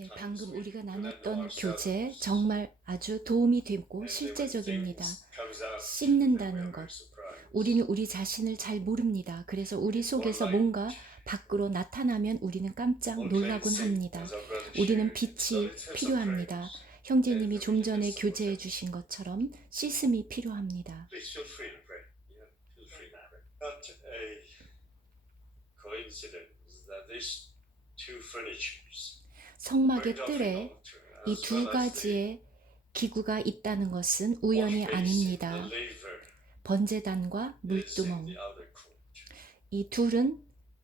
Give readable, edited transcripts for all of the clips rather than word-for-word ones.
네, 방금 우리가 나눴던 교재 정말 아주 도움이 되고 실제적입니다. 씹는다는 것. 우리는 우리 자신을 잘 모릅니다. 그래서 우리 속에서 뭔가 밖으로 나타나면 우리는 깜짝 놀라곤 합니다. 우리는 빛이 필요합니다. 형제님이 좀 전에 교제해 주신 것처럼 씻음이 필요합니다. Please feel free to pray. Yeah, feel free to pray. Not a coincidence that these two furnitures 성막의 뜰에 이 두 가지의 기구가 있다는 것은 우연이 아닙니다. 번제단과 물두멍. 이 둘은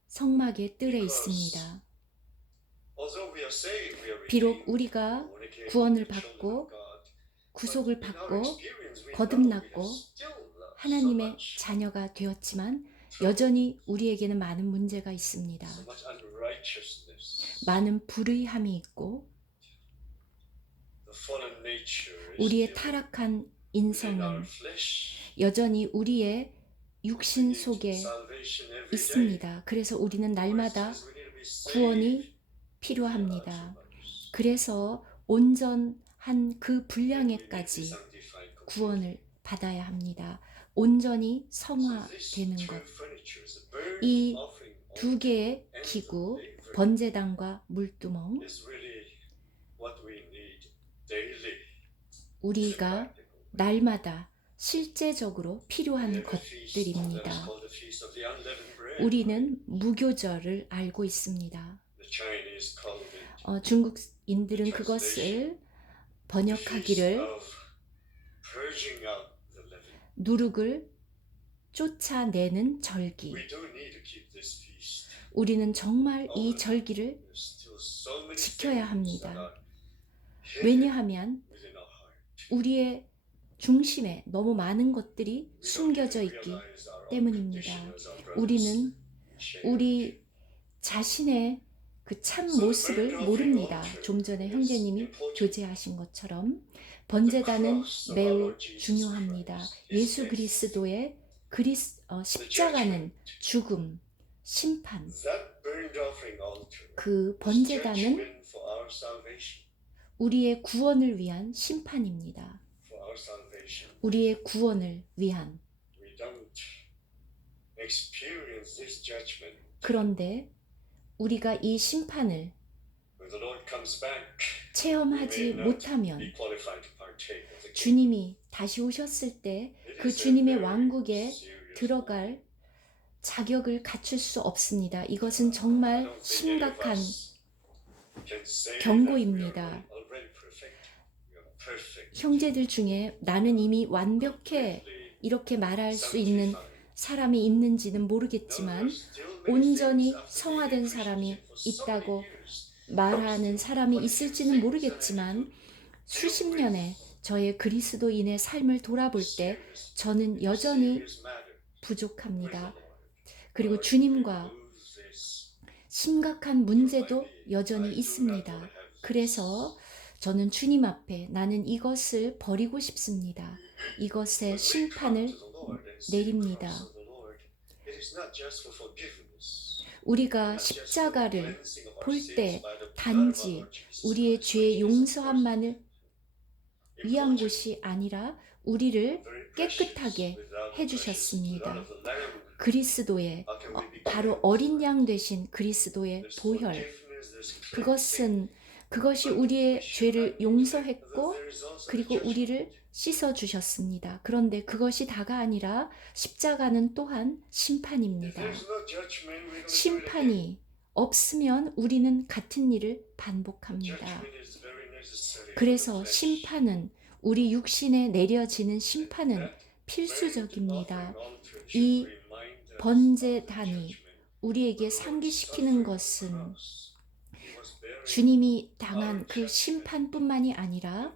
성막의 뜰에 있습니다. 비록 우리가 구원을 받고 구속을 받고 거듭났고 하나님의 자녀가 되었지만 여전히 우리에게는 많은 문제가 있습니다. 많은 불의함이 있고 우리의 타락한 인성은 여전히 우리의 육신 속에 있습니다. 그래서 우리는 날마다 구원이 필요합니다. 그래서 온전한 그 분량에까지 구원을 받아야 합니다. 온전히 성화되는 것. 이 두 개의 기구, 번제단과 물두멍, 우리가 날마다 실제적으로 필요한 것들입니다. 우리는 무교절을 알고 있습니다. 중국인들은 그것을 번역하기를 누룩을 쫓아내는 절기. 우리는 정말 이 절기를 지켜야 합니다. 왜냐하면 우리의 중심에 너무 많은 것들이 숨겨져 있기 때문입니다. 우리는 우리 자신의 그 참 모습을 모릅니다. 좀 전에 형제님이 교제하신 것처럼 번제단은 매우 중요합니다. 예수 그리스도의 십자가는 죽음, 심판. 그 번제단은 우리의 구원을 위한 심판입니다. 우리의 구원을 위한. 그런데 우리가 이 심판을 체험하지 못하면 주님이 다시 오셨을 때 그 주님의 왕국에 들어갈 자격을 갖출 수 없습니다. 이것은 정말 심각한 경고입니다. 형제들 중에 나는 이미 완벽해 이렇게 말할 수 있는 사람이 있는지는 모르겠지만 온전히 성화된 사람이 있다고 말하는 사람이 있을지는 모르겠지만 수십 년의 저의 그리스도인의 삶을 돌아볼 때 저는 여전히 부족합니다. 그리고 주님과 심각한 문제도 여전히 있습니다. 그래서 저는 주님 앞에 나는 이것을 버리고 싶습니다. 이것의 심판을 내립니다. 우리가 십자가를 볼 때 단지 우리의 죄의 용서함만을 위한 것이 아니라 우리를 깨끗하게 해주셨습니다. 그리스도의 바로 어린 양 되신 그리스도의 보혈, 그것이 우리의 죄를 용서했고 그리고 우리를 씻어주셨습니다. 그런데 그것이 다가 아니라 십자가는 또한 심판입니다. 심판이 없으면 우리는 같은 일을 반복합니다. 그래서 심판은 우리 육신에 내려지는 심판은 필수적입니다. 이 번제단이 우리에게 상기시키는 것은 주님이 당한 그 심판뿐만이 아니라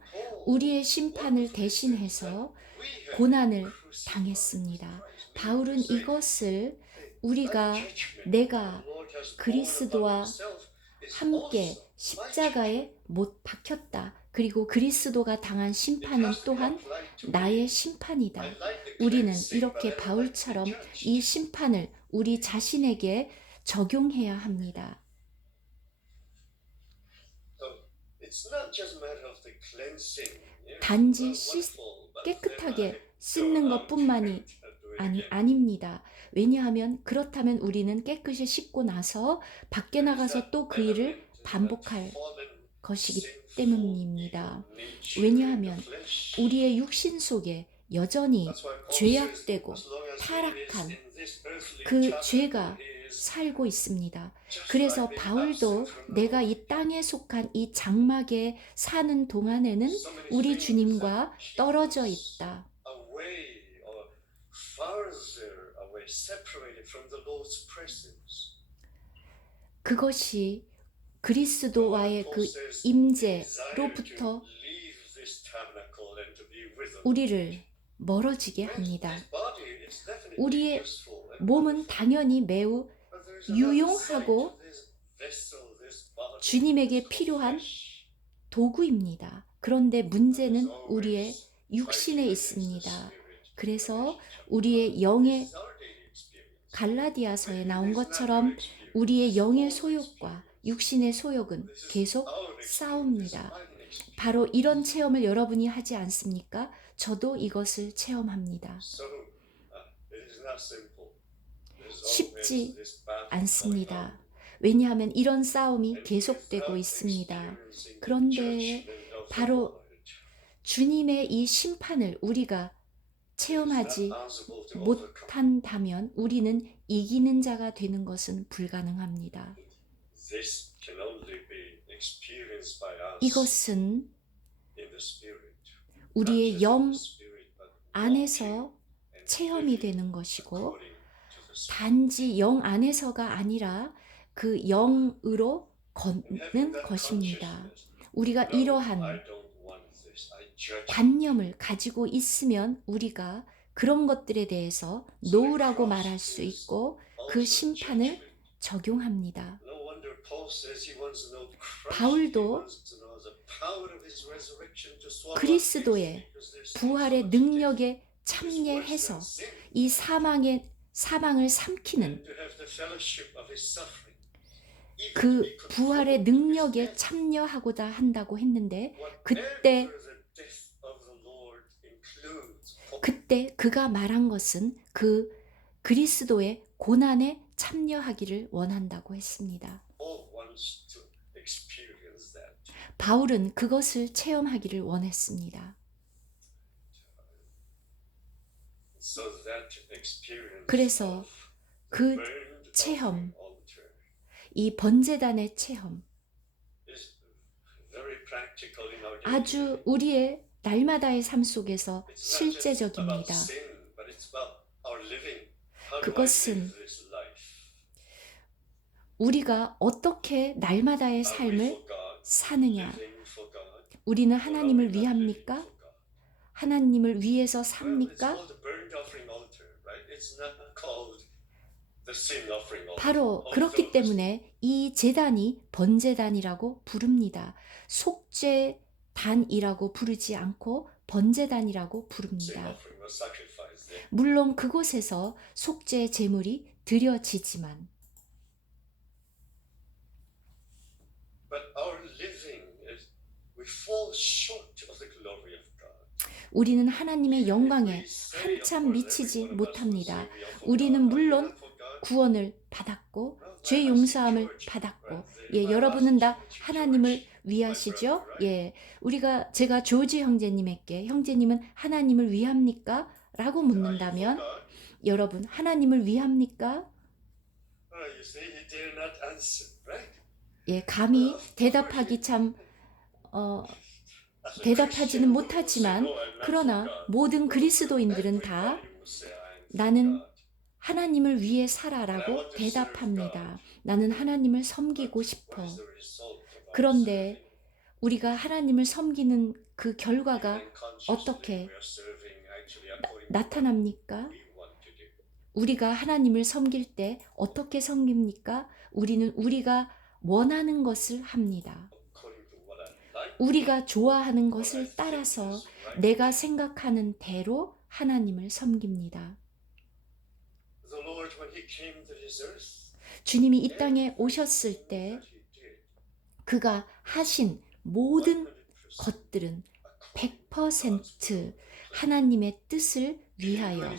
우리의 심판을 대신해서 고난을 당했습니다. 바울은 이것을 내가 그리스도와 함께 십자가에 못 박혔다. 그리고 그리스도가 당한 심판은 또한 나의 심판이다. 우리는 이렇게 바울처럼 이 심판을 우리 자신에게 적용해야 합니다. It's not just a matter of the cleansing. Yeah, 단지 wonderful, but then 깨끗하게 I 씻는 go out 것뿐만이 and do it again. 아닙니다. 왜냐하면 그렇다면 우리는 깨끗이 씻고 나서 밖에 나가서 또 그 일을 반복할 것이기 때문입니다. 왜냐하면 우리의 육신 속에 여전히 죄악되고 타락한 그 죄가 살고 있습니다. 그래서 바울도 내가 이 땅에 속한 이 장막에 사는 동안에는 우리 주님과 떨어져 있다. away or farther away, separated from the Lord's presence. 그것이 그리스도와의 그 임재로부터 우리를 멀어지게 합니다. 우리의 몸은 당연히 매우 유용하고 주님에게 필요한 도구입니다. 그런데 문제는 우리의 육신에 있습니다. 그래서 우리의 영의 갈라디아서에 나온 것처럼 우리의 영의 소욕과 육신의 소욕은 계속 싸웁니다. 바로 이런 체험을 여러분이 하지 않습니까? 저도 이것을 체험합니다. 쉽지 않습니다. 왜냐하면 이런 싸움이 계속되고 있습니다. 그런데 바로 주님의 이 심판을 우리가 체험하지 못한다면 우리는 이기는 자가 되는 것은 불가능합니다. 이것은 우리의 영 안에서 체험이 되는 것이고 단지 영 안에서가 아니라 그 영으로 걷는 것입니다. 우리가 이러한 관념을 가지고 있으면 우리가 그런 것들에 대해서 노라고 말할 수 있고 그 심판을 적용합니다. 바울도 그리스도의 부활의 능력에 참여해서 이 사망을 삼키는 그 부활의 능력에 참여하고자 한다고 했는데 그때 그가 말한 것은 그 그리스도의 고난에 참여하기를 원한다고 했습니다. 바울은 그것을 체험하기를 원했습니다. 그래서 그 체험, 이 번제단의 체험, 아주 우리의 날마다의 삶 속에서 실제적입니다. 그것은 우리가 어떻게 날마다의 삶을 사느냐. 우리는 하나님을 위합니까? 하나님을 위해서 삽니까? 바로 그렇기 때문에 이 제단이 번제단이라고 부릅니다. 속죄단이라고 부르지 않고 번제단이라고 부릅니다. 물론 그곳에서 속죄 제물이 드려지지만 우리는 하나님의 영광에 한참 미치지 못합니다. 우리는 물론 구원을 받았고 죄 용서함을 받았고 여러분은 다 하나님을 위하시죠? 제가 조지 형제님에게 형제님은 하나님을 위합니까? 라고 묻는다면 여러분 하나님을 위합니까? 감히 대답하기 참 대답하지는 못하지만 그러나 모든 그리스도인들은 다 나는 하나님을 위해 살아라고 대답합니다. 나는 하나님을 섬기고 싶어. 그런데 우리가 하나님을 섬기는 그 결과가 어떻게 나타납니까? 우리가 하나님을 섬길 때 어떻게 섬깁니까? 우리는 우리가 원하는 것을 합니다. 우리가 좋아하는 것을 따라서 내가 생각하는 대로 하나님을 섬깁니다. 주님이 이 땅에 오셨을 때 그가 하신 모든 것들은 100% 하나님의 뜻을 위하여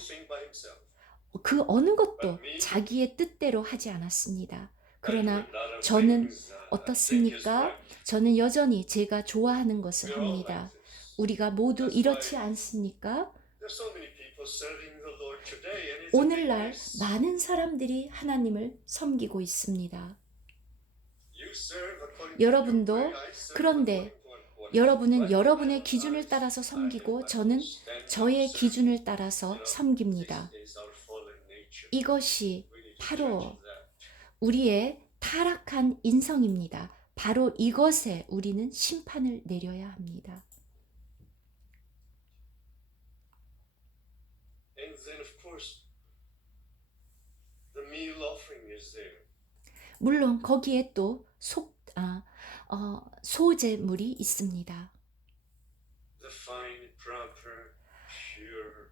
그 어느 것도 자기의 뜻대로 하지 않았습니다. 그러나 저는 어떻습니까? 저는 여전히 제가 좋아하는 것을 합니다. 우리가 모두 이렇지 않습니까? 오늘날 많은 사람들이 하나님을 섬기고 있습니다. 여러분도, 그런데 여러분은 여러분의 기준을 따라서 섬기고 저는 저의 기준을 따라서 섬깁니다. 이것이 바로 우리의 타락한 인성입니다. 바로 이것에 우리는 심판을 내려야 합니다. And then of course the meal offering is there. 물론 거기에 또 소제물이 있습니다. The fine, proper, pure,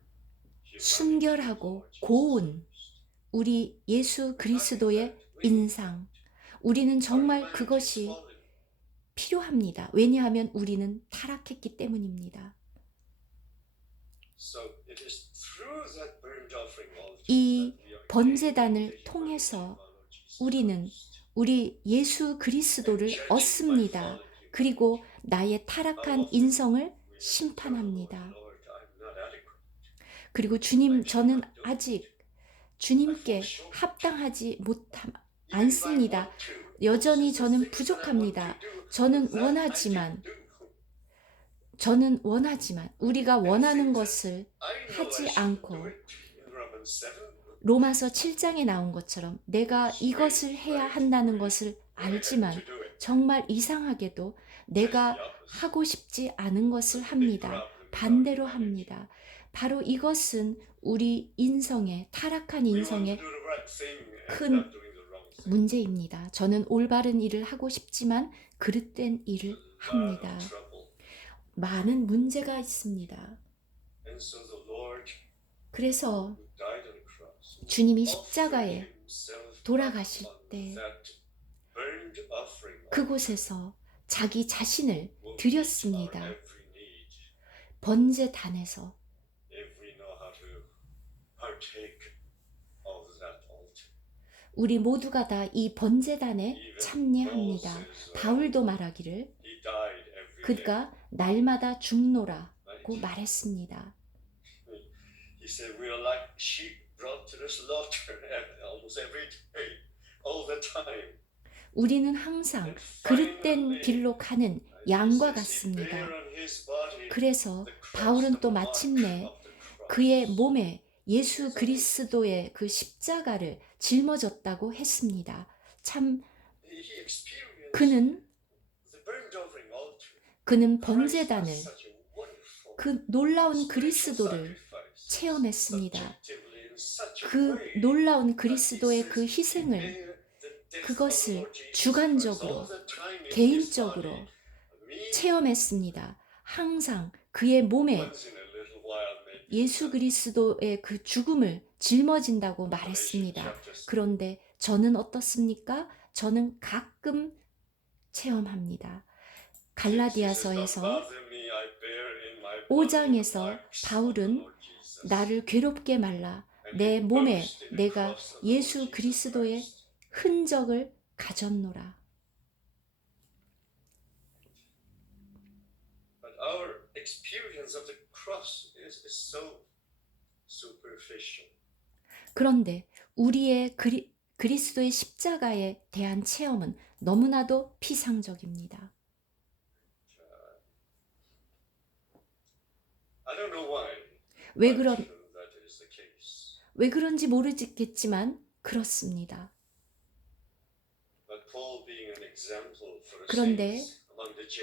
순결하고 고운 우리 예수 그리스도의 인상. 우리는 정말 그것이 필요합니다. 왜냐하면 우리는 타락했기 때문입니다. 이 번제단을 통해서 우리는 우리 예수 그리스도를 얻습니다. 그리고 나의 타락한 인성을 심판합니다. 그리고 주님, 저는 아직 주님께 합당하지 않습니다. 여전히 저는 부족합니다. 저는 원하지만 우리가 원하는 것을 하지 않고 로마서 7장에 나온 것처럼 내가 이것을 해야 한다는 것을 알지만 정말 이상하게도 내가 하고 싶지 않은 것을 합니다. 반대로 합니다. 바로 이것은 우리 타락한 인성의 큰 문제입니다. 저는 올바른 일을 하고 싶지만 그릇된 일을 합니다. 많은 문제가 있습니다. 그래서 주님이 십자가에 돌아가실 때 그곳에서 자기 자신을 드렸습니다. 번제단에서 우리 모두가 다 이 번제단에 참여합니다. 바울도 말하기를 그가 날마다 죽노라고 말했습니다. 우리는 항상 그릇된 길로 가는 양과 같습니다. 그래서 바울은 또 마침내 그의 몸에 예수 그리스도의 그 십자가를 짊어졌다고 했습니다. 참 그는 번제단을 그 놀라운 그리스도를 체험했습니다. 그 놀라운 그리스도의 그 희생을 그것을 주관적으로 개인적으로 체험했습니다. 항상 그의 몸에 예수 그리스도의 그 죽음을 짊어진다고 말했습니다. 그런데 저는 어떻습니까? 저는 가끔 체험합니다. 갈라디아서에서 5장에서 바울은 나를 괴롭게 말라 내 몸에 내가 예수 그리스도의 흔적을 가졌노라. 그런데 우리의 그리스도의 십자가에 대한 체험은 너무나도 피상적입니다. 왜 그런지 모르겠지만 그렇습니다. 그런데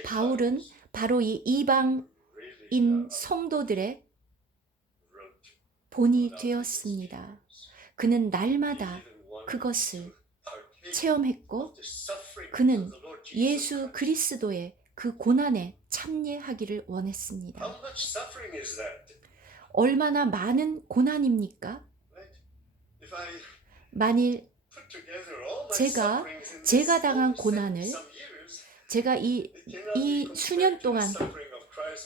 바울은 바로 이 이방인 성도들의 본이 되었습니다. 그는 날마다 그것을 체험했고 그는 예수 그리스도의 그 고난에 참여하기를 원했습니다. 얼마나 많은 고난입니까? 만일 제가 당한 고난을 제가 이 수년 동안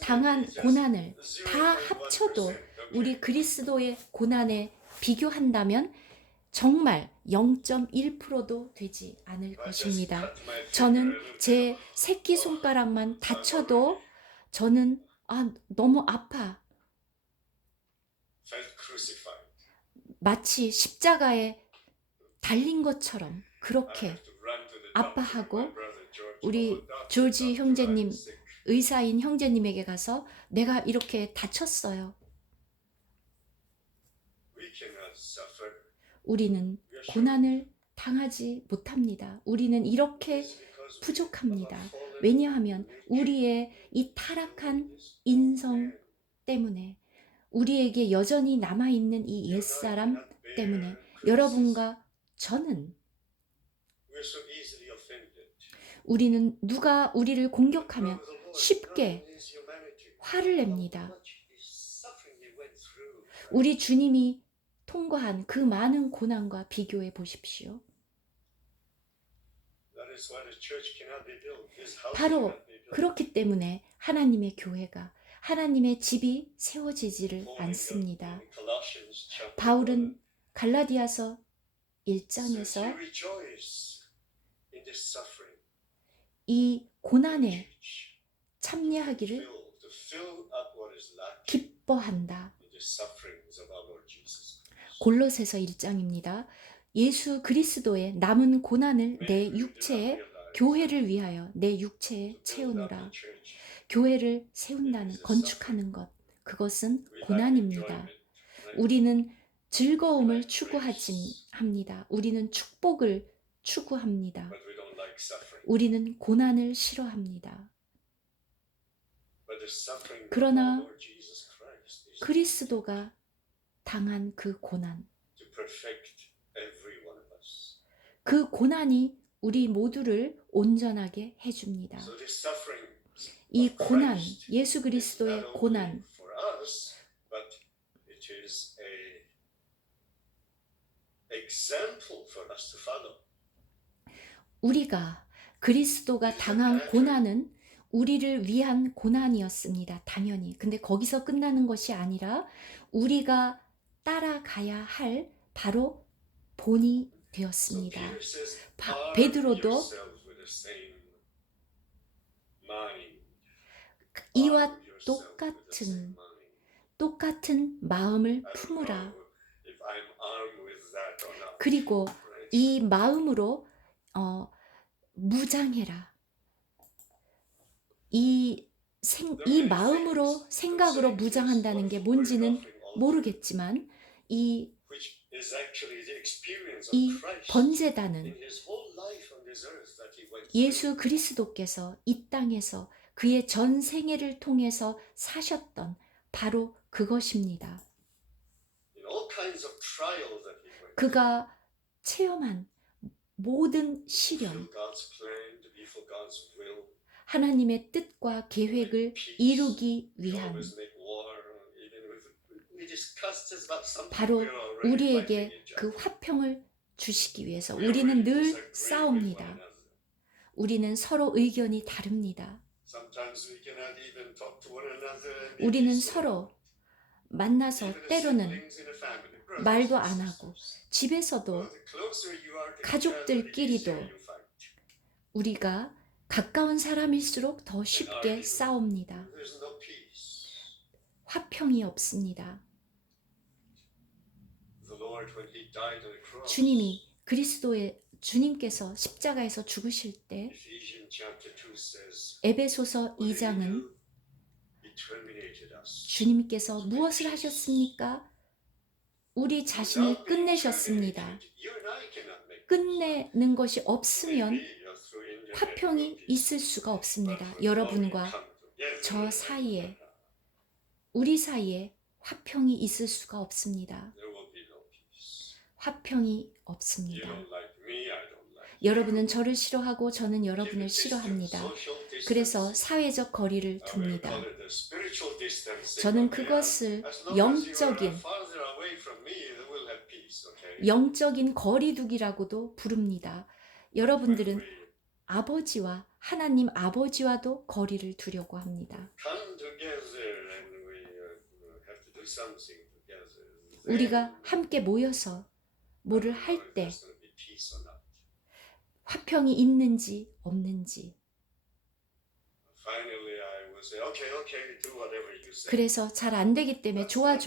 당한 고난을 다 합쳐도 우리 그리스도의 고난에 비교한다면 정말 0.1%도 되지 않을 것입니다. 저는 제 새끼손가락만 다쳐도 저는 너무 아파. 마치 십자가에 달린 것처럼 그렇게 아파하고 우리 조지 형제님, 의사인 형제님에게 가서 내가 이렇게 다쳤어요. 우리는 고난을 당하지 못합니다. 우리는 이렇게 부족합니다. 왜냐하면 우리의 이 타락한 인성 때문에, 우리에게 여전히 남아있는 이 옛사람 때문에 여러분과 저는, 우리는 누가 우리를 공격하면 쉽게 화를 냅니다. 우리 주님이 통과한 그 많은 고난과 비교해 보십시오. 바로 그렇기 때문에 하나님의 교회가, 하나님의 집이 세워지지를 않습니다. 바울은 갈라디아서 1장에서 이 고난에 참여하기를 기뻐한다. 골로새서 1장입니다. 예수 그리스도의 남은 고난을 내 육체에, 교회를 위하여 내 육체에 채우노라. 교회를 세운다는, 건축하는 것, 그것은 고난입니다. 우리는 즐거움을 추구하지 합니다. 우리는 축복을 추구합니다. 우리는 고난을 싫어합니다. 그러나 그리스도가 당한 그 고난, 그 고난이 우리 모두를 온전하게 해줍니다. 이 고난, 예수 그리스도의 고난, 우리가 그리스도가 당한 고난은 우리를 위한 고난이었습니다. 당연히. 근데 거기서 끝나는 것이 아니라 우리가 따라가야 할 바로 본이 되었습니다. 베드로도 이와 똑같은 마음을 품으라. 그리고 이 마음으로 무장해라. 이 마음으로, 생각으로 무장한다는 게 뭔지는 모르겠지만 이 번제단은 예수 그리스도께서 이 땅에서 그의 전 생애를 통해서 사셨던 바로 그것입니다. 그가 체험한 모든 시련, 하나님의 뜻과 계획을 이루기 위한, 바로 우리에게 그 화평을 주시기 위해서 우리는 늘 싸웁니다. 우리는 서로 의견이 다릅니다. 우리는 서로 만나서 때로는 말도 안 하고, 집에서도 가족들끼리도 우리가 가까운 사람일수록 더 쉽게 싸웁니다. 화평이 없습니다. 주님께서 십자가에서 죽으실 때 에베소서 2장은 주님께서 무엇을 하셨습니까? 우리 자신을 끝내셨습니다. 끝내는 것이 없으면 화평이 있을 수가 없습니다. 여러분과 저 사이에, 우리 사이에 화평이 있을 수가 없습니다. 화평이 없습니다. 여러분은 저를 싫어하고 저는 여러분을 싫어합니다. 그래서 사회적 거리를 둡니다. 저는 그것을 영적인 거리두기라고도 부릅니다. 여러분들은 아버지와 하나님 아버지와도 거리를 두려고 합니다. come together and we have to do something together. 우리가 함께 모여서 뭐를 할 때 There's going to be peace or not. 화평이 있는지 없는지. Finally, I will say, okay, do whatever you say. 그래서 잘 안 되기 때문에 좋아.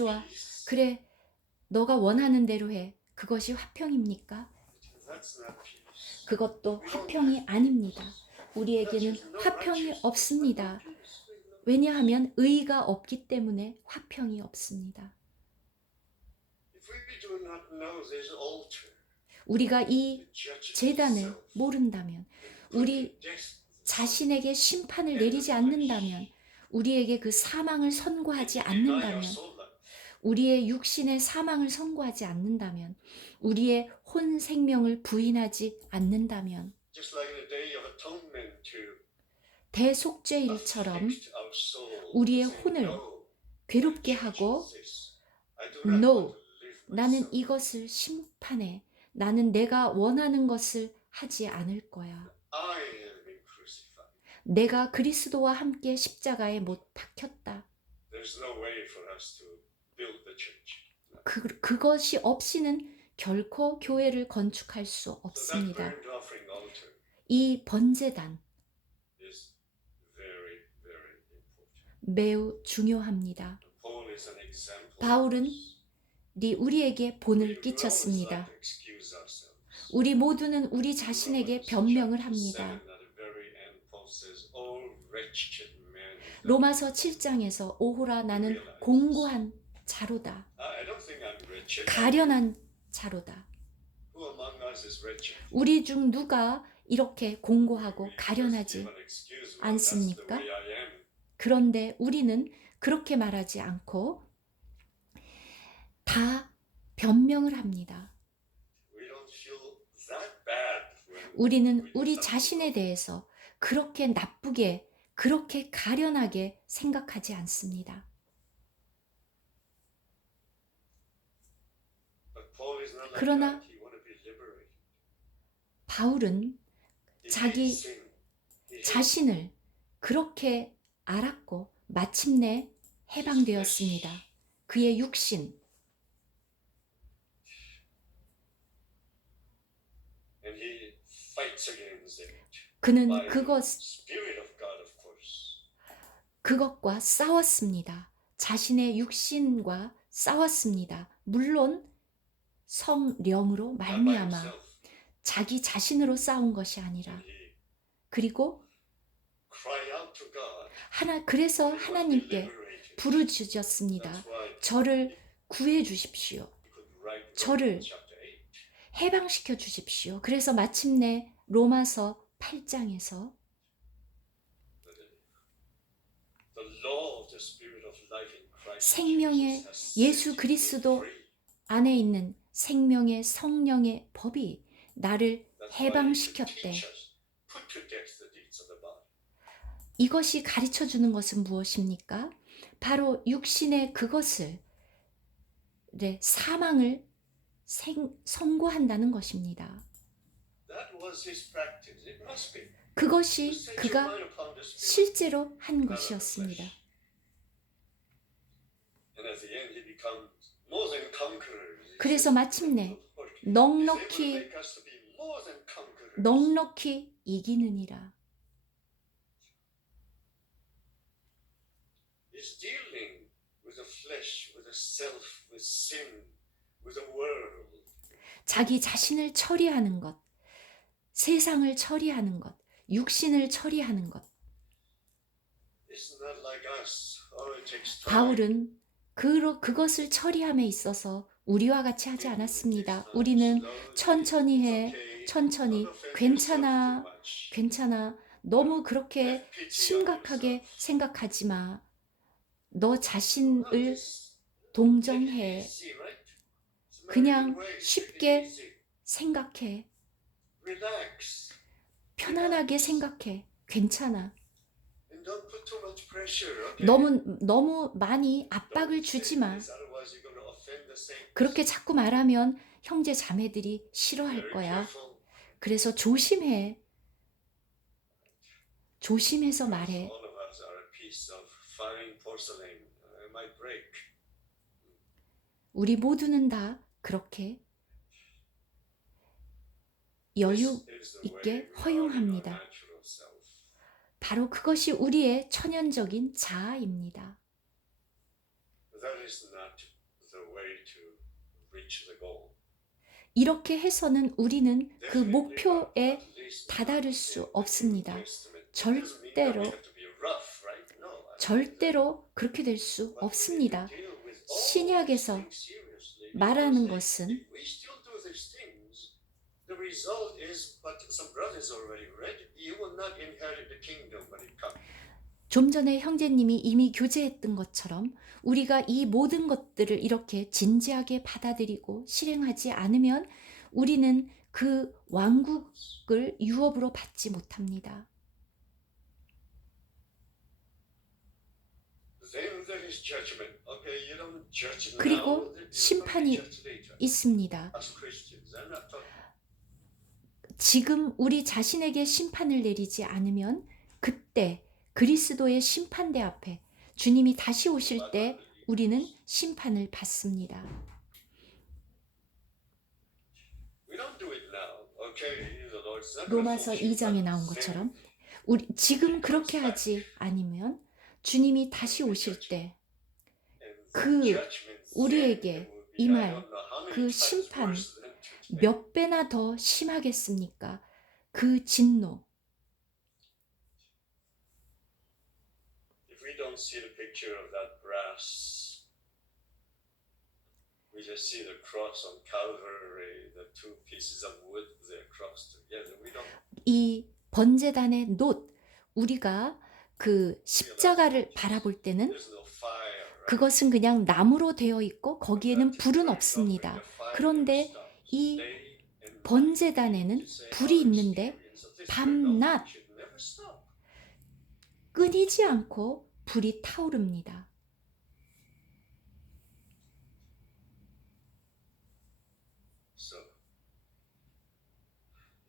그래, 너가 원하는 대로 해. 그것이 화평입니까? That's not peace. 그것도 화평이 아닙니다. 우리에게는 화평이 없습니다. 왜냐하면 의가 없기 때문에 화평이 없습니다. If we do not know this altar, 우리가 이 judge 제단을 itself, 모른다면, 우리 자신에게 심판을 내리지 않는다면, 우리에게 그 사망을 선고하지 않는다면, 우리의 육신의 사망을 선고하지 않는다면, 우리의 혼 생명을 부인하지 않는다면, just like the day of atonement to 대속죄일처럼 affect our soul, 우리의 saying, 혼을 "No, 괴롭게 I judge 하고 this. I do not No, want to live 나는 myself. 이것을 심판해. 나는 내가 원하는 것을 하지 않을 거야. I have been crucified. 내가 그리스도와 함께 십자가에 못 박혔다. There's no way for us to build the church. 그것이 없이는 결코 교회를 건축할 수 So that 없습니다. burnt offering altar 이 번제단 is very, very important. 매우 중요합니다. Paul is an example. 바울은 우리에게 We 본을 always 끼쳤습니다. like to excuse ourselves. 우리 모두는 우리 자신에게 변명을 Chapter 합니다. 7 at the very end, Paul says, "O wretched man." 로마서 7장에서 오호라 나는 공고한 자로다. I don't think I'm wretched. 가련한 자로다. Who among us is wretched? 우리 중 누가 이렇게 공고하고 We just 가련하지 give an excuse. Well, that's the 않습니까? way I am. 그런데 우리는 그렇게 말하지 않고 다 변명을 합니다. We don't feel that bad when 우리는 we do 우리 something 자신에 wrong. 대해서 그렇게 나쁘게, 그렇게 가련하게 생각하지 않습니다. But Paul is not like 그러나 that. He want to be liberated. 바울은 He 자기 hates sin. He hates 자신을 그렇게 알았고 마침내 해방되었습니다. 그의 육신, and he fights against it. 그는 By the 그것 Spirit of God, of course. 그것과 싸웠습니다. 자신의 육신과 싸웠습니다. 물론 성령으로 Not by 말미암아 himself. 자기 자신으로 싸운 것이 아니라, And he 그리고 cry out to God. 그래서 He was 하나님께 liberated. 부르짖었습니다. That's why 저를 구해 주십시오. he could write 저를 Romans chapter 8. 해방시켜 주십시오. 그래서 마침내 로마서 8장에서 The law of the Spirit of life in Christ 생명의 Jesus has 예수 set you 그리스도 free. 안에 있는 생명의 성령의 법이 나를 That's why he could 해방시켰대. teach us, put to death the deeds of the body. 이것이 가르쳐 주는 것은 무엇입니까? 바로 육신의 그것을, 사망을 선고한다는 것입니다. That was his practice. It must be. 그것이 To set your 그가 mind upon the Spirit, 실제로 한 not on the 것이었습니다. flesh. And at the end he becomes more than conquerors. He 그래서 says, 마침내 He's able to 넉넉히 make us to be more than conquerors. 넉넉히 이기느니라. He's dealing with the flesh, with the self, with sin, with the world. 자기 자신을 처리하는 것, 세상을 처리하는 것, 육신을 처리하는 것. It's not like us. Oh, it takes time. 바울은 그것을 처리함에 있어서 우리와 같이 하지 않았습니다. 우리는 천천히 해, 천천히, 괜찮아, 괜찮아. 너무 그렇게 심각하게 생각하지 마. 너 자신을 동정해. 그냥 쉽게 생각해. 편안하게 생각해. 괜찮아. 너무 많이 압박을 주지 마. 그렇게 자꾸 말하면 형제 자매들이 싫어할 거야. 그래서 조심해. 조심해서 말해. All of us are a piece of fine porcelain. It might break. 우리 모두는 다 그렇게 여유 This is the 있게 way we are in our 허용합니다. natural self. 바로 그것이 우리의 천연적인 자아입니다. That is not the way to reach the goal. 이렇게 해서는 우리는 그 Definitely 목표에 not, at least 다다를 not 수 in the 없습니다. New Testament. It doesn't mean that we 절대로 have to be rough, right? No, I mean, 절대로 그렇게 될 수 but we need to 없습니다. deal with all 신약에서 these things seriously, 말하는 because 것은 if we still do these things, the result is what some brothers already read. You will not inherit the kingdom when it comes. 좀 전에 형제님이 이미 교제했던 것처럼 우리가 이 모든 것들을 이렇게 진지하게 받아들이고 실행하지 않으면 우리는 그 왕국을 유업으로 받지 못합니다. Then there is judgment. Okay, you don't judge 그리고 now, then you're gonna be 심판이 judged later. 있습니다. As Christians, I'm not talking. 지금 우리 자신에게 심판을 내리지 않으면 그때 그리스도의 심판대 앞에 주님이 다시 오실 때 우리는 심판을 받습니다. We don't do it now. Okay, the Lord's not gonna 로마서 force you, 2장에 but 나온 then 것처럼 우리 지금 그렇게 하지 않으면 주님이 다시 오실 때 그 우리에게 임할 그 심판 몇 배나 더 심하겠습니까? 그 진노. If we don't see the picture of that brass, we just see the cross on Calvary, the two pieces of wood, they're crossed together. We don't 이 번제단의 놋, 우리가 그 십자가를 바라볼 때는 there's no fire. Right? 그것은 그냥 나무로 되어 있고 거기에는 불은 없습니다. 그런데 이 번제단에는 불이 있는데 밤낮 끊이지 않고 불이 타오릅니다. So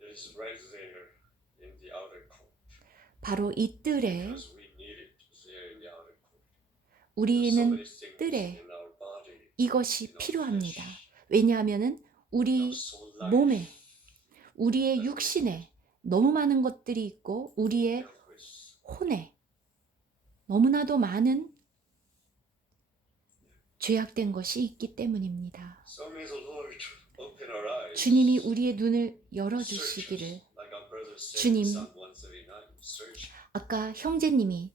it is right there in the outer court. 바로 이 뜰에 Because we need it there in the outer court. There's so 우리는 many things 뜰에 in our body, 이것이 in our 필요합니다. flesh, 왜냐하면은 in 우리 our soul life, 몸에, 우리의 육신에 너무 많은 것들이 있고 우리의 dealt with. 혼에 너무나도 많은 죄악된 것이 있기 때문입니다. So may the Lord open our eyes. 주님이 우리의 눈을 Search 열어주시기를. us, like our brother said 주님, in Psalm 139. Search. 아까 형제님이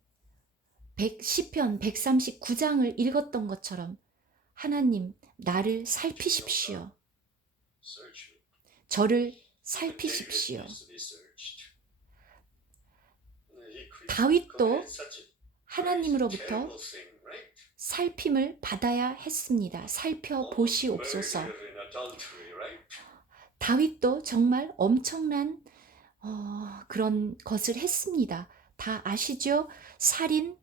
시편 139장을 읽었던 것처럼 하나님 나를 살피십시오. Search me. 저를 David 살피십시오. needs to be searched. 다윗도 committed such a 하나님으로부터 terrible thing, right? 살핌을 받아야 했습니다. 살펴보시옵소서. Murder and adultery, right? 다윗도 정말 엄청난 그런 것을 했습니다. 다 아시죠? 살인,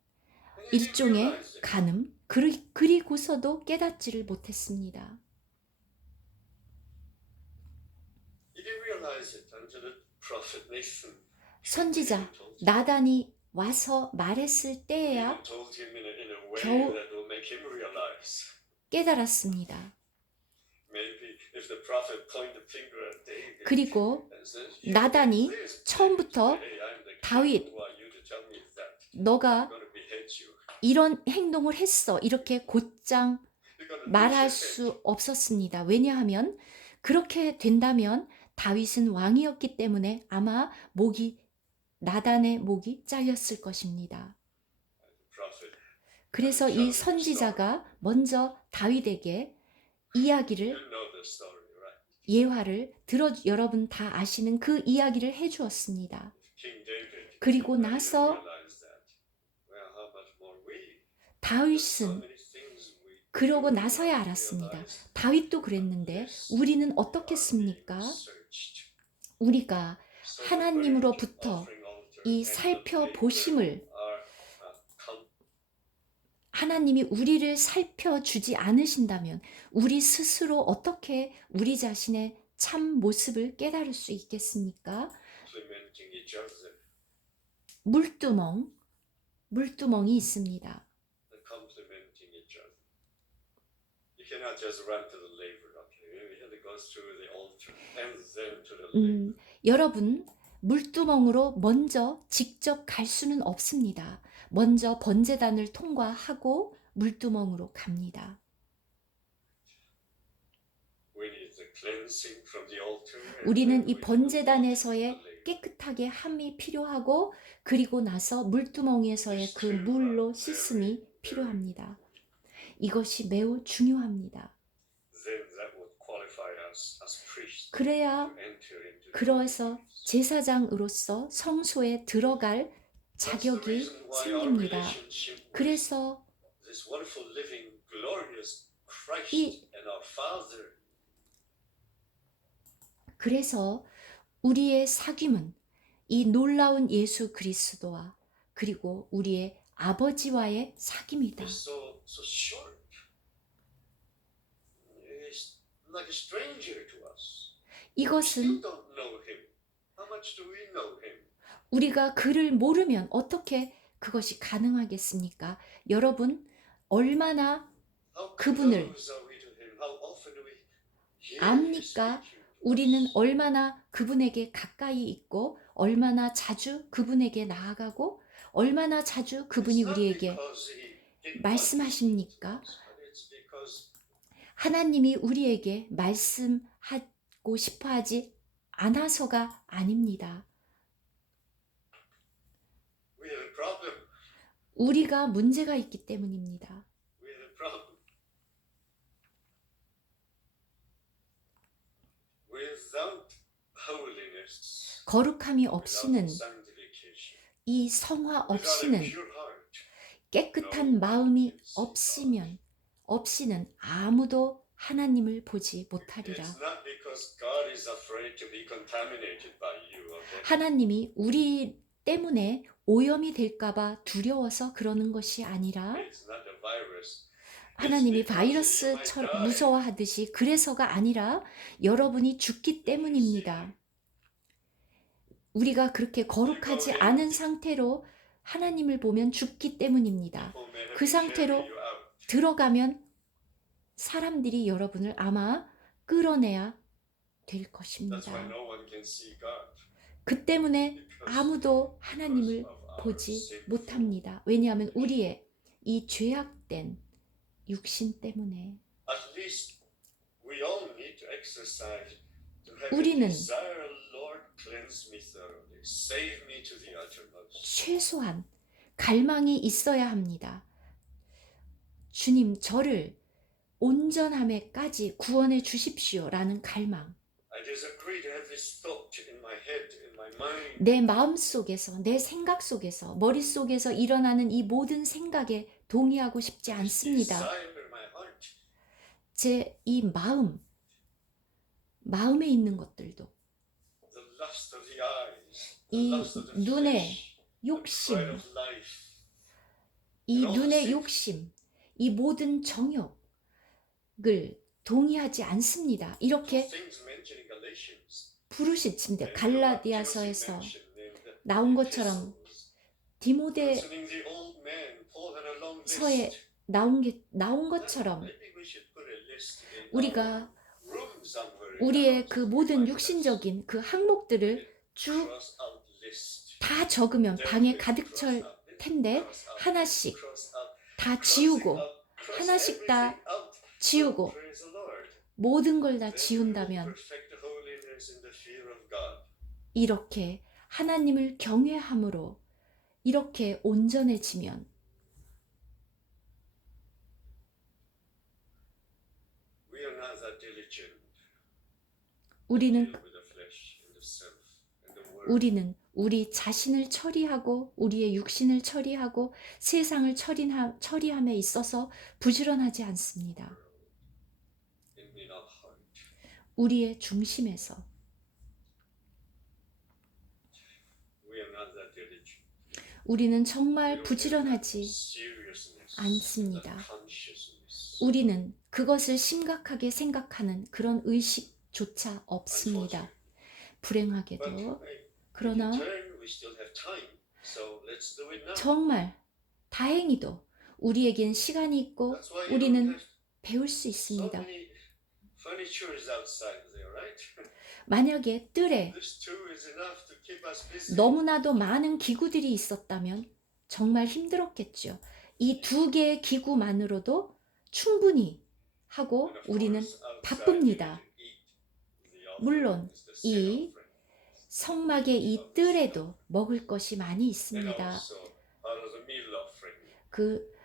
일종의 간음, 그리고서도 깨닫지를 못했습니다. He didn't realize it until the prophet Nathan 선지자 나단이 와서 말했을 때에야 told him in a way 겨우 that will make him realize. 깨달았습니다. Maybe if the prophet pointed the finger at David 그리고 and says, "You 나단이 did this, 처음부터 hey, I'm the king. 다윗, Who are you to tell me that? 너가 I'm gonna behead you. 이런 행동을 했어. 이렇게 곧장 You're gonna 말할 lose your head." 수 없었습니다. 왜냐하면 그렇게 된다면 다윗은 왕이었기 때문에 아마 나단의 목이 잘렸을 것입니다. Prophet 그래서 이 선지자가 먼저 다윗에게 이야기를 You know the story, right? 예화를 여러분 다 아시는 그 이야기를 해주었습니다. King David. 그리고 when he 나서 realized that, well, how much more we? So 다윗은 many things we 그러고 do 나서야 not 알았습니다. realize. 다윗도 그랬는데 우리는 어떻겠습니까? 우리가 하나님으로부터 이 살펴보심을 하나님이 우리를 살펴주지 않으신다면 우리 스스로 어떻게 우리 자신의 참 모습을 깨달을 수 있겠습니까? 물두멍이 있습니다. and complementing each other. You cannot just run to the laver. Okay, you have to go through the altar and then to the laver. 여러분, 물두멍으로 먼저 직접 갈 수는 없습니다. 먼저 번제단을 통과하고 물두멍으로 갑니다. We need the cleansing from the altar. and 우리는 then 이 we 번제단에서의 go to the laver. 깨끗하게 함이 필요하고 그리고 나서 물두멍에서의 그 물로 씻음이 필요합니다. 이것이 매우 중요합니다. Then that would qualify us as priests 그래야 to enter into the 그래서 Holy Place. 제사장으로서 성소에 들어갈 That's the 자격이 reason why our 생깁니다. relationship with 그래서 this wonderful living glorious Christ 이- and our Father 우리의 사귐은 이 놀라운 예수 그리스도와 그리고 우리의 아버지와의 사귐이다. is so short. He's like a stranger to us. We 이것은 still don't know him. How much do we know him? 우리가 그를 모르면 어떻게 그것이 가능하겠습니까? 여러분, 얼마나 How 그분을 close are we to him? How often do we hear him 압니까? speaking to 우리는 us? 얼마나 그분에게 가까이 있고 얼마나 자주 그분에게 나아가고 얼마나 자주 그분이 It's not 우리에게 because he didn't 말씀하십니까? want to speak to us, but it's because 하나님이 우리에게 말씀하고 싶어 하지 않아서가 아닙니다. we have a problem. 우리가 문제가 있기 때문입니다. We have a problem. Without holiness, 거룩함이 without 없이는 sanctification, 이 성화 without a 없이는 pure heart, 깨끗한 마음이 없이는 아무도 하나님을 보지 못하리라. it's not because God is afraid to be contaminated by you, okay? 하나님이 우리 때문에 오염이 될까봐 두려워서 그러는 것이 아니라 It's not a virus. 하나님이 바이러스처럼 무서워하듯이 그래서가 아니라 여러분이 죽기 때문입니다. 우리가 그렇게 거룩하지 않은 상태로 하나님을 보면 죽기 때문입니다. People may have 그 to 상태로 carry you out. 들어가면 사람들이 여러분을 아마 끌어내야 될 That's why 것입니다. no one can see God. 그 때문에 Because 아무도 하나님을 of our 보지 sinful 못합니다. 왜냐하면 우리의 이 죄악된 육신 때문에 At least we all need to exercise to have 우리는 a desire, Lord, cleanse me thoroughly, save me to the uttermost. 최소한 갈망이 있어야 합니다. 주님, 저를 온전함에까지 구원해 주십시오라는 갈망. I disagree to have this thought in my head, in my mind. 내 마음 속에서, 내 생각 속에서, 머릿속에서 일어나는 이 모든 생각에 동의하고 싶지 This 않습니다. desire in my heart. 제 이 마음에 있는 것들도 The lust of the eyes, 이 the lust of the 눈의 flesh, the 욕심, pride of life. 이 눈의 욕심, 이 모든 정욕을 동의하지 않습니다. 이렇게 Things mentioned in Galatians. 부르짖습니다. And 갈라디아서에서 Timothy mentioned in the 나온 것처럼 epistles. 디모데서에 Concerning the old man, Paul had a long list. 나온 것처럼 Maybe we should put a list in 우리가 our room somewhere in 우리의 our 그 house. 모든 육신적인 그 항목들을 쭉 Cross out list. 다 적으면 방에 가득 찰 텐데 하나씩 다 지우고 하나씩 다 지우고 모든 걸 다 지운다면 이렇게 하나님을 경외함으로 이렇게 온전해지면 우리는 우리 자신을 처리하고 우리의 육신을 처리하고 세상을 처리함에 있어서 부지런하지 않습니다. 우리의 중심에서 우리는 정말 부지런하지 않습니다. 우리는 그것을 심각하게 생각하는 그런 의식조차 없습니다. 불행하게도. 그러나 So let's do it now. 정말 다행히도 우리에겐 시간이 있고 That's why you don't 우리는 have 배울 수 so 있습니다. many furnitures outside there, right? 만약에 뜰에 This too is enough to keep us busy. 너무나도 많은 기구들이 있었다면 정말 힘들었겠죠. 이 두 개의 기구만으로도 충분히 하고 And of 우리는 course, outside 바쁩니다. we can eat the offering, 물론 is the sin 이 offering. 성막의 이 뜰에도 먹을 것이 많이 And 있습니다. also out of the meal offering. 그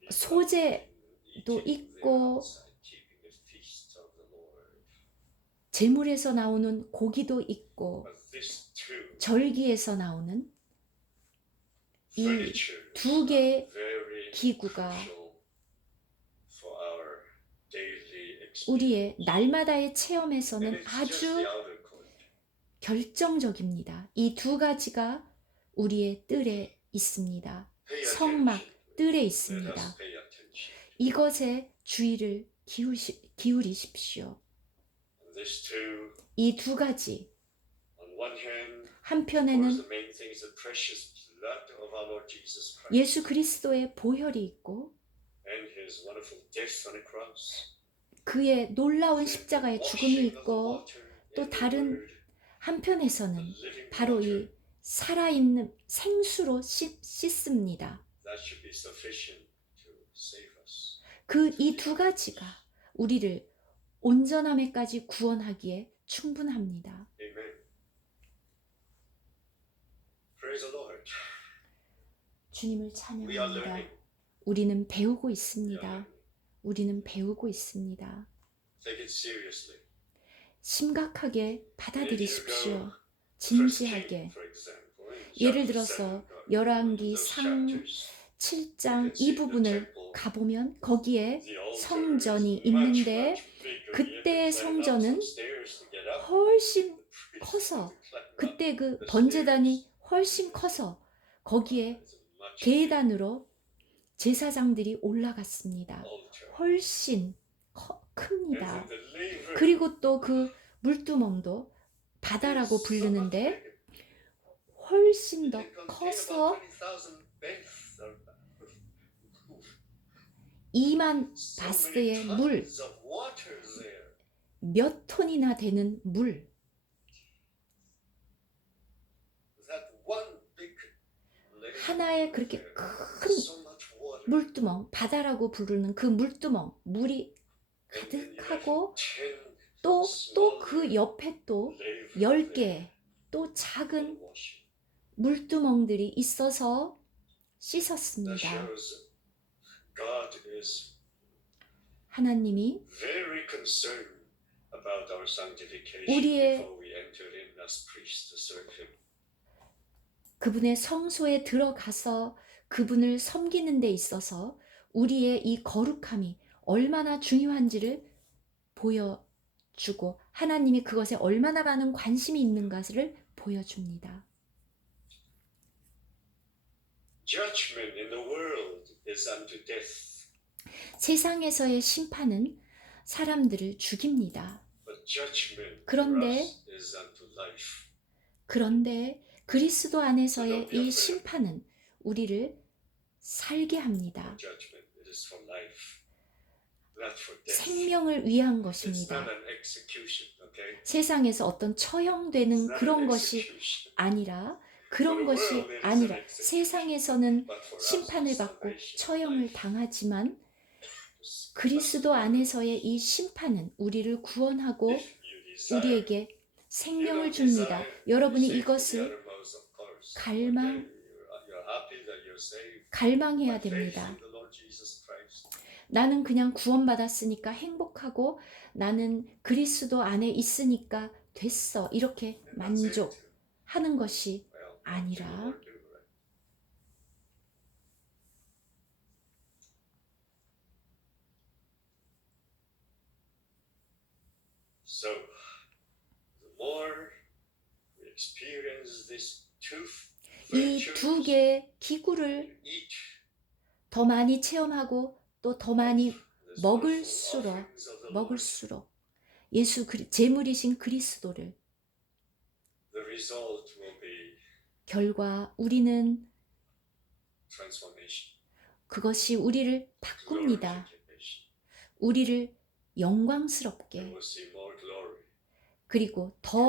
the 소제도 eating 있고 there outside, keeping the feast of the Lord. 제물에서 나오는 고기도 있고 But this too, 절기에서 나오는 이 furniture, 두 개의 very 기구가 crucial for our daily experience. 우리의 날마다의 And 체험에서는 it's just the 아주 outer court. 결정적입니다. 이 두 가지가 우리의 뜰에 있습니다. Pay 성막 attention to it. 뜰에 Let 있습니다. us pay attention. 이것에 주의를 기울이십시오. And this too, 이 두 가지 on one hand, of 한편에는 course, the main thing is the precious blood of our Lord Jesus Christ 예수 그리스도의 보혈이 있고 and His wonderful death on the cross. 그의 놀라운 And 십자가의 the 죽음이 washing of the 있고 water 또 in the 다른 Word, the 한편에서는 living 바로 water. 이 살아있는 생수로 씻습니다. That should be sufficient to save us. 그 이 두 가지가 우리를 온전함에까지 구원하기에 충분합니다. Amen. Praise the Lord. 주님을 We are 찬양합니다. learning. 우리는 배우고 We are 있습니다. learning. 우리는 배우고 있습니다. Take it seriously. 심각하게 받아들이십시오. First King, 진지하게. for example, in 예를 chapter 들어서 7, 열왕기 those 상 chapters, 7장 이 부분을 가보면 거기에 the altar 성전이 is much, 있는데 much bigger. 그때의 You have to climb up 성전은 some stairs to get up. 훨씬 The priest 커서 had to climb up 그때 그 the 번제단이 stairs. 훨씬 커서 거기에 It's a much bigger 계단으로 제사장들이 올라갔습니다. altar. 훨씬 큽니다. And then the laver 그리고 또 그 물두멍도 바다라고 is so much 부르는데 bigger. 훨씬 더 It can contain 커서 about 20,000 baths or 2만 so 바스의 many 물, tons of water there. 몇 톤이나 되는 물, That one big laver 하나의 그렇게 there, 큰 so much water. 물두멍, 바다라고 부르는 그 물두멍, 물이 And then you have 가득하고 10 또 small 그 옆에 또 lavers 10개 there 또 for 작은 washing. 물두멍들이 있어서 That 씻었습니다. shows God is 하나님이 very concerned about our sanctification 우리의 before we enter in as priests to serve Him. 그분의 성소에 들어가서 그분을 섬기는 데 있어서 우리의 이 거룩함이 얼마나 중요한지를 보여주고 하나님이 그것에 얼마나 많은 관심이 있는가를 보여줍니다. Judgment in the world is unto death, 세상에서의 심판은 사람들을 죽입니다. but judgment for 그런데 us is unto life. 그런데 그리스도 안에서의 이 심판은 우리를 살게 합니다. For judgment, it is for life, not for death. 생명을 위한 It's 것입니다. not an execution, okay? 세상에서 어떤 처형되는 It's not 그런 an 것이 execution, 아니라 그런 것이 아니라 세상에서는 but for us 심판을 it's 받고 salvation, 처형을 life. 당하지만 그리스도 안에서의 이 심판은 우리를 구원하고 If you desire, 우리에게 생명을 줍니다. 여러분이 이것을 갈망해야 됩니다. 나는 그냥 구원받았으니까 행복하고 나는 그리스도 안에 있으니까 됐어. 이렇게 만족하는 것이 아니라 So, the more we experience these two 이 두 개의 기구를 더 많이 체험하고 또 더 많이 먹을수록 예수 제물이신 그리스도를 the result will be 결과 우리는 transformation, 그것이 우리를 바꿉니다. glorification. 우리를 You 영광스럽게 will see more glory. 그리고 더